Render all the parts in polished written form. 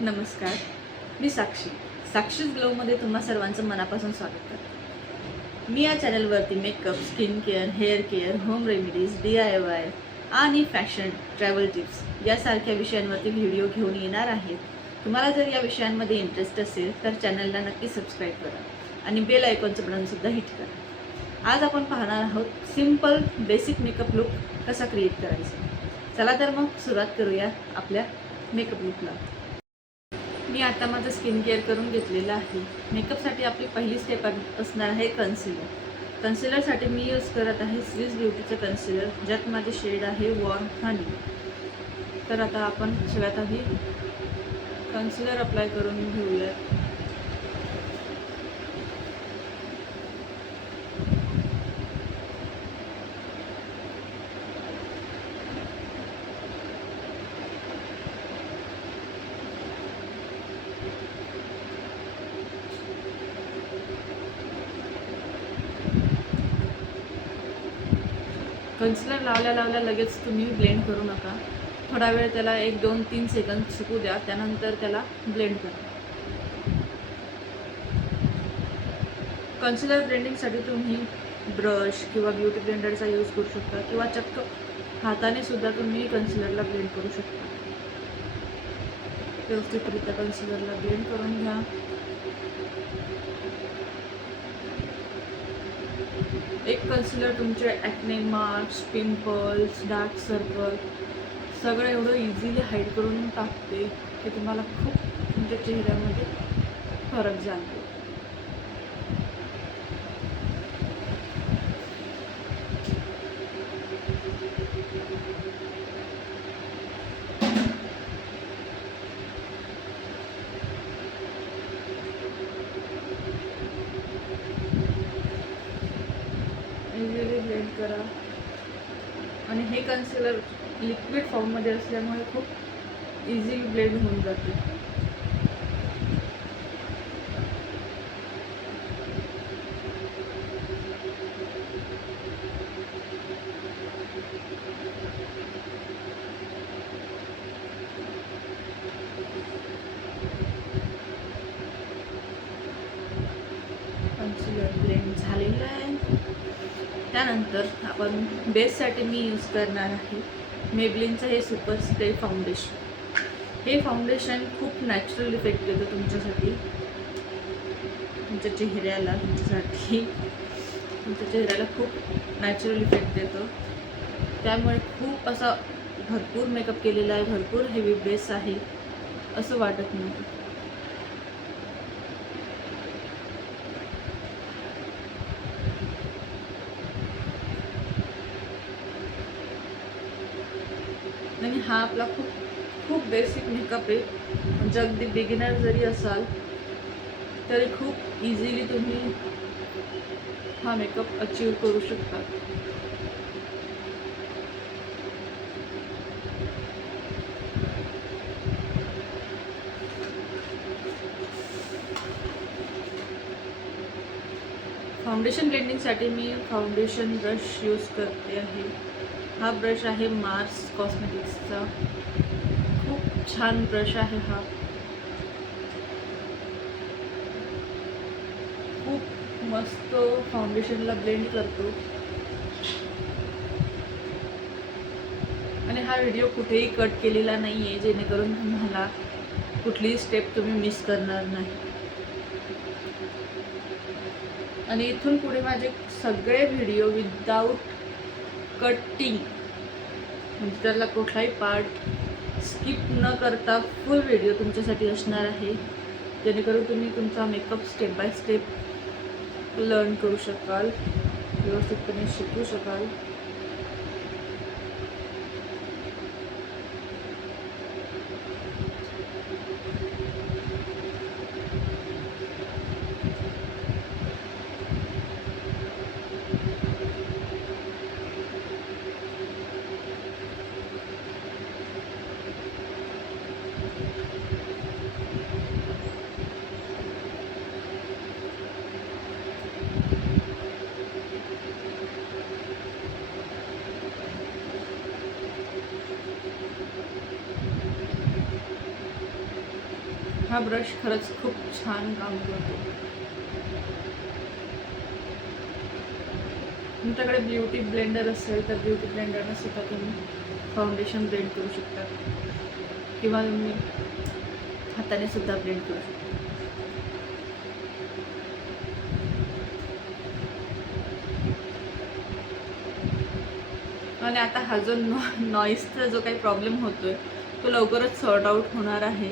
नमस्कार, मी साक्षीच ग्लोमध्ये तुम्हा सर्वांचं मनापासून स्वागत करते। मी या चॅनलवरती makeup, skin care, hair care, home remedies, DIY आणि फॅशन, ट्रॅव्हल टिप्स यासारख्या विषयांवरती व्हिडिओ घेऊन येणार आहे। तुम्हाला जर या विषयांमध्ये इंटरेस्ट असेल तर चॅनलला नक्की सबस्क्राईब करा आणि बेल आयकॉनचं बटनसुद्धा हिट करा। आज आपण पाहणार आहोत सिंपल बेसिक मेकअप लुक कसा क्रिएट करायचा। चला तर मग सुरुवात करूया आपल्या मेकअप लुकला। मी आता माझं स्किन केअर करून घेतलेलं आहे। मेकअपसाठी आपली पहिली स्टेप असणार आहे कन्सिलर। कन्सिलरसाठी मी यूज करत आहे स्विस ब्युटीचं कन्सिलर, ज्यात माझे शेड आहे वॉर्म हनी। तर आता आपण सगळ्यात आधी कन्सिलर अप्लाय करून घेऊया। कन्सिलर लावल्या लगेच तुम्ही ब्लेंड करू नका। थोडा वेळ त्याला 1, 2, 3 सेकंद सुकू द्या, त्यानंतर त्याला ब्लेंड करा। कन्सिलर ब्लेंडिंगसाठी तुम्ही ब्रश किंवा ब्युटी ब्लेंडरचा यूज करू शकता किंवा चक्क हाताने सुद्धा तुम्ही कन्सिलरला ब्लेंड करू शकता। व्यवस्थितरित्या कन्सिलरला ब्लेंड करून घ्या। एक कन्सिलर तुमचे acne marks, pimples, dark circle सगळं एवढं इझिली हाईड करून टाकते की तुम्हाला खूप तुमच्या चेहऱ्यामध्ये फरक जाणतो। इझिली ब्लेंड करा। आणि हे कन्सिलर लिक्विड फॉर्ममध्ये असल्यामुळे खूप इझिली ब्लेंड होऊन जाते। कन्सिलर ब्लेंड झालेलं आहे। त्यानंतर आपण बेससाठी मी यूज करणार आहे मेबलिनचं हे सुपर स्प्रे फाउंडेशन। हे फाउंडेशन खूप नॅचरल इफेक्ट देतं तुमच्यासाठी, तुमच्या चेहऱ्याला खूप नॅचरल इफेक्ट देतं। त्यामुळे खूप असा भरपूर मेकअप केलेला आहे, भरपूर हेवी बेस आहे असं वाटत नाही। आणि हा आपला खूप बेसिक मेकअप आहे। म्हणजे अगदी बिगिनर जरी असाल तरी खूप इझिली तुम्ही हा मेकअप अचीव करू शकता। फाउंडेशन ब्लेंडिंगसाठी मी फाउंडेशन ब्रश यूज करते आहे। हा ब्रश आहे मार्स कॉस्मेटिक्सचा, खूप छान ब्रश आहे हा। खूप मस्त फाउंडेशनला ब्लेंड करतो। आणि हा व्हिडिओ कुठेही कट केलेला नाही आहे, जेणेकरून तुम्हाला कुठलीही स्टेप तुम्ही मिस करणार नाही। आणि इथून पुढे माझे सगळे व्हिडिओ विदाऊट कटिंग, म्हणजे त्याला कुठलाही पार्ट स्किप न करता फुल व्हिडिओ तुमच्यासाठी असणार आहे, जेणेकरून तुम्ही तुमचा makeup step by step learn करू शकाल, व्यवस्थितपणे शिकू शकाल। हा ब्रश खरंच खूप छान काम करतो. तुमच्याकडे ब्युटी ब्लेंडर असेल तर ब्युटी ब्लेंडरने सुद्धा तुम्ही फाउंडेशन ब्लेंड करू शकता किंवा तुम्ही हाताने सुद्धा ब्लेंड करू शकता. आणि आता हा जो नॉईसचा जो काही प्रॉब्लेम होतोय तो लवकरच सॉर्ट आउट होणार आहे,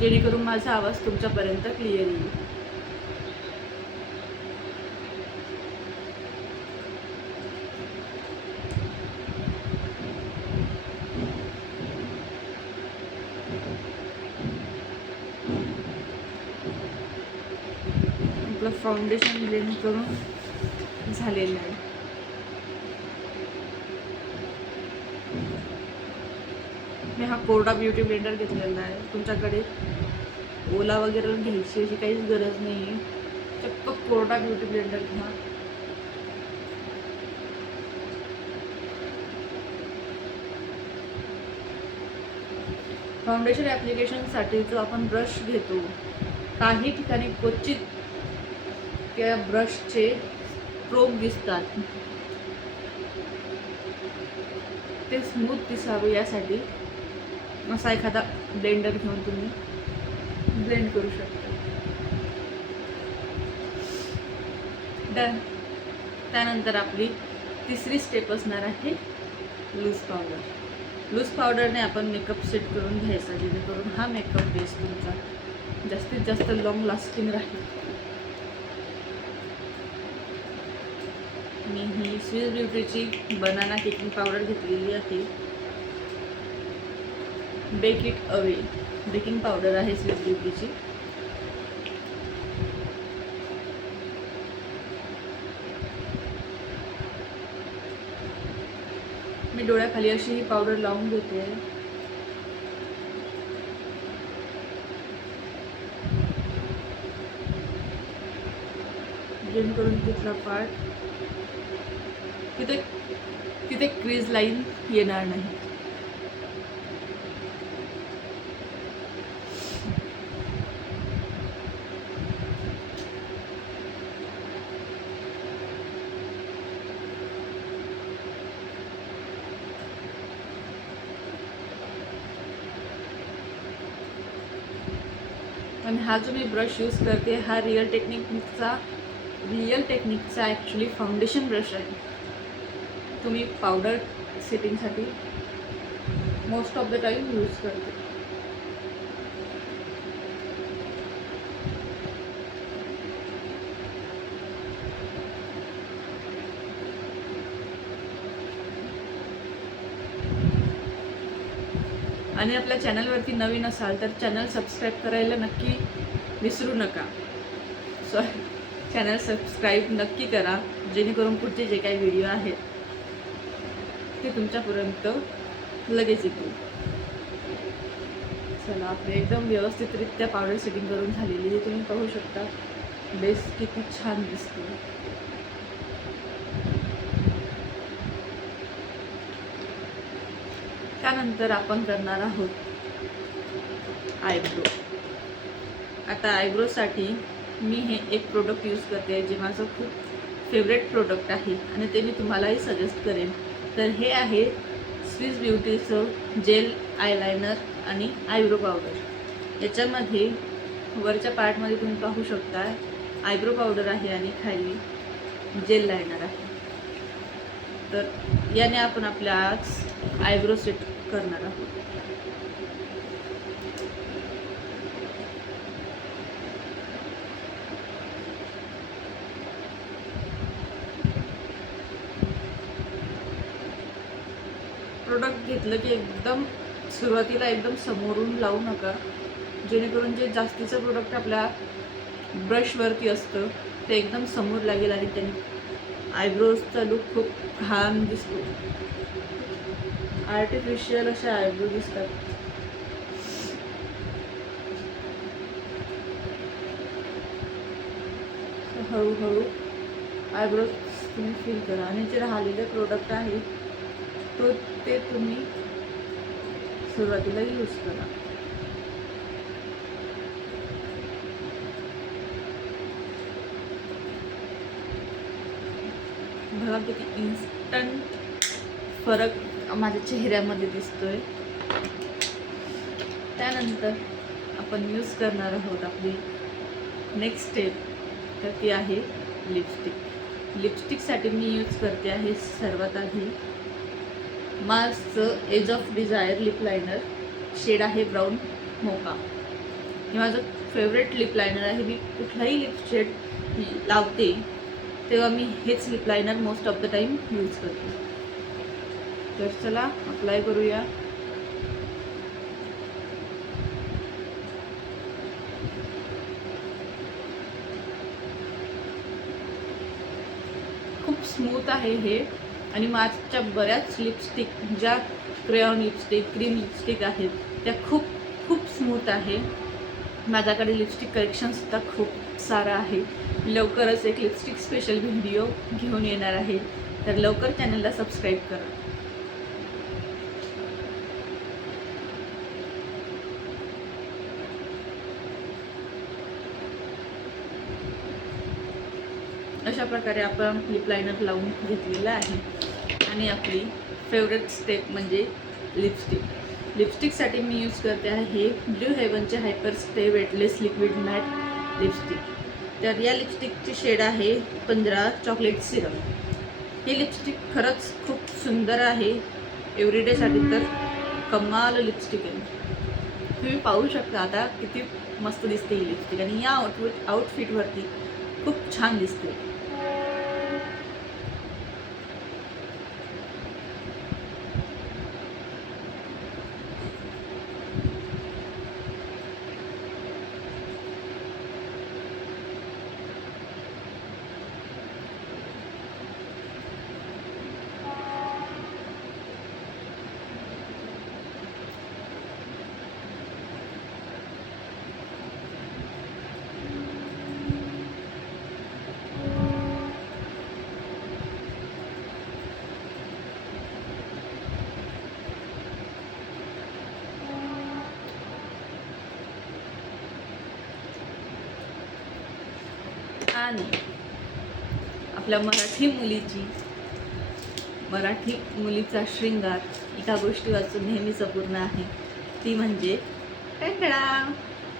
जेणेकरून माझा आवाज तुमच्यापर्यंत क्लिअर येईल. आपलं फाउंडेशन ब्लेंड करून झालेलं आहे. मी हा कोरडा ब्युटी ब्लेंडर घेतलेला आहे. तुमच्याकडे ओला वगैरे घ्यायची अशी काहीच गरज नाही आहे. चक्क कोरडा ब्युटी ब्लेंडर घ्या. फाउंडेशन ॲप्लिकेशनसाठी जो आपण ब्रश घेतो, काही ठिकाणी क्वचित त्या ब्रशचे स्ट्रोक दिसतात. ते स्मूथ दिसावे यासाठी असा एखादा ब्लेंडर घेऊन तुम्ही ब्लेंड करू शकता. डन. त्यानंतर आपली तिसरी स्टेप असणार आहे लूज पावडर. लूज पावडरने आपण मेकअप सेट करून घ्यायचा, जेणेकरून हा मेकअप बेस तुमचा जास्तीत जास्त लॉंग लास्टिंग राहील. मी ही स्विस ब्युटीची बनाना केकिंग पावडर घेतलेली आहे. Bake it away baking powder आहे स्विस ब्युटीची. मी डोळ्याखाली अशी ही पावडर लावून घेते. जेणेकरून तिथला पार्ट तिथे क्रीज लाईन येणार नाही. आणि हा जो मी ब्रश यूज करते हा रिअल टेक्निकचा ॲक्च्युली फाउंडेशन ब्रश आहे. तुम्ही पावडर सेटिंगसाठी most of the time use करते. आणि आपल्या चॅनलवरती नवीन असाल तर चॅनल सबस्क्राईब करायला नक्की विसरू नका. चॅनल सबस्क्राईब नक्की करा, जेणेकरून पुढचे जे काही व्हिडिओ आहेत ते तुमच्यापर्यंत लगेच येतील. चला, आपले एकदम व्यवस्थितरित्या पावडर सेटिंग करून झालेली आहे. तुम्ही पाहू शकता बेस किती छान दिसतो. त्यानंतर आपण करणार आहोत आयब्रो. आता आयब्रोसाठी मी हे एक प्रोडक्ट यूज करते, जे माझं खूप फेवरेट प्रोडक्ट आहे आणि ते मी तुम्हालाही सजेस्ट करेन. तर हे आहे स्विस ब्युटीचं जेल आयलायनर आणि आयब्रो पावडर. याच्यामध्ये वरच्या पार्टमध्ये तुम्ही पाहू शकता आयब्रो पावडर आहे आणि खाली जेल लायनर आहे. तर याने आपण आपल्या आज आयब्रो सेट करणार आहोत. प्रोडक्ट घेतलं की एकदम सुरुवातीला एकदम समोरून लावू नका, जेणेकरून जे जास्तीचं प्रोडक्ट आपल्या ब्रशवरती असतं ते एकदम समोर लागेल आणि त्याने आयब्रोजचा लुक खूप घाण दिसतो. आर्टिफिशियल असे आयब्रो दिसतात. हळूहळू आयब्रोज तुम्ही फील करा आणि जे राहिलेले प्रोडक्ट आहे ते तुम्ही सुरुवातीला यूज करा. बघा किती इन्स्टंट फरक माझ्या चेहऱ्यामध्ये दिसतोय. त्यानंतर आपण यूज करणार आहोत आपली नेक्स्ट स्टेप, तर ती आहे लिपस्टिक. लिपस्टिकसाठी मी यूज करते आहे सर्वात आधी मार्सचं edge of desire lip liner. Shade आहे ब्राऊन मोका. हे माझं फेवरेट लिप लायनर आहे. मी कुठलाही लिप शेड लावते तेव्हा मी हेच lip liner most of the time use करते. तर चला अप्लाय करूया. खूप स्मूथ आहे हे. आणि माझ्या बऱ्याच लिपस्टिक ज्या क्रेयॉन लिपस्टिक, क्रीम लिपस्टिक आहेत त्या खूप खूप स्मूथ आहे. माझ्याकडे लिपस्टिक कलेक्शनसुद्धा खूप सारं आहे. लवकरच एक लिपस्टिक स्पेशल व्हिडिओ घेऊन येणार आहे, तर लवकर चॅनलला सबस्क्राईब करा. अशा प्रकारे आपण लिप लायनर लावून घेतलेलं आहे. आणि आपली फेवरेट स्टेप म्हणजे लिपस्टिक. लिपस्टिकसाठी मी यूज करते आहे हे ब्लू हेवनचे hyper stay weightless liquid matte lipstick. तर या लिपस्टिकची शेड आहे 15 चॉकलेट सिरप. ही लिपस्टिक खरंच खूप सुंदर आहे. एव्हरीडेसाठी तर कमाल लिपस्टिक आहे. तुम्ही पाहू शकता आता किती मस्त दिसते ही लिपस्टिक. आणि या आउटफिटवरती खूप छान दिसते. आणि आपल्या मराठी मुलीचा श्रृंगार एका गोष्टी वाचून नेहमीच अपूर्ण आहे, ती म्हणजे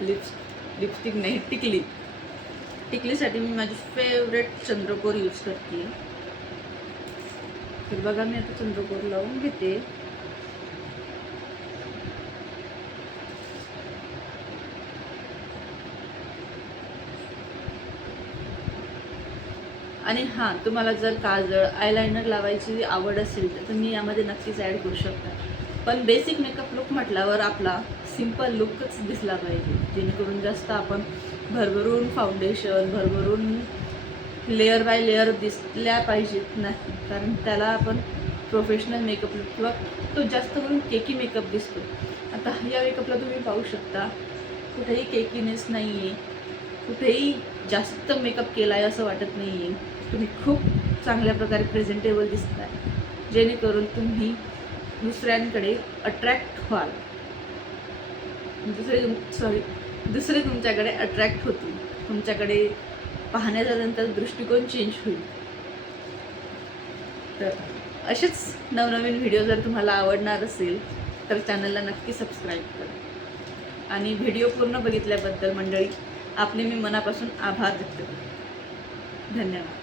लिपस्टिक नाही, टिकली. टिकलीसाठी मी माझी फेवरेट चंद्रकोर यूज करते. तर बघा मी आता चंद्रकोर लावून घेते. आणि हां, तुम्हाला जर काजळ आयलायनर लावायची आवड असेल तर तुम्ही यामध्ये नक्कीच ॲड करू शकता. पण बेसिक मेकअप लुक म्हटल्यावर आपला सिम्पल लुकच दिसला पाहिजे, जेणेकरून जास्त आपण भरभरून फाउंडेशन, भरभरून लेअर बाय लेअर दिसल्या पाहिजेत नाही. कारण त्याला आपण प्रोफेशनल मेकअप लुक किंवा तो जास्त करून केकी मेकअप दिसतो. आता या मेकअपला तुम्ही पाहू शकता कुठेही केकीनेस नाही आहे, कुठेही जास्त मेकअप केला आहे असं वाटत नाही आहे. तुम्ही खूप चांगल्या प्रकारे प्रेझेंटेबल दिसताय, जेणेकरून तुम्ही दुसऱ्यांकडे अट्रॅक्ट व्हाल. दुसरे तुमच्याकडे अट्रॅक्ट होतील. तुमच्याकडे पाहण्याचा नंतर दृष्टिकोन चेंज होईल. तर असेच नवनवीन व्हिडिओ जर तुम्हाला आवडणार असेल तर चॅनलला नक्की सबस्क्राईब करा. आणि व्हिडिओ पूर्ण बघितल्याबद्दल मंडळी आपले मी मनापासून आभार व्यक्त करते. धन्यवाद.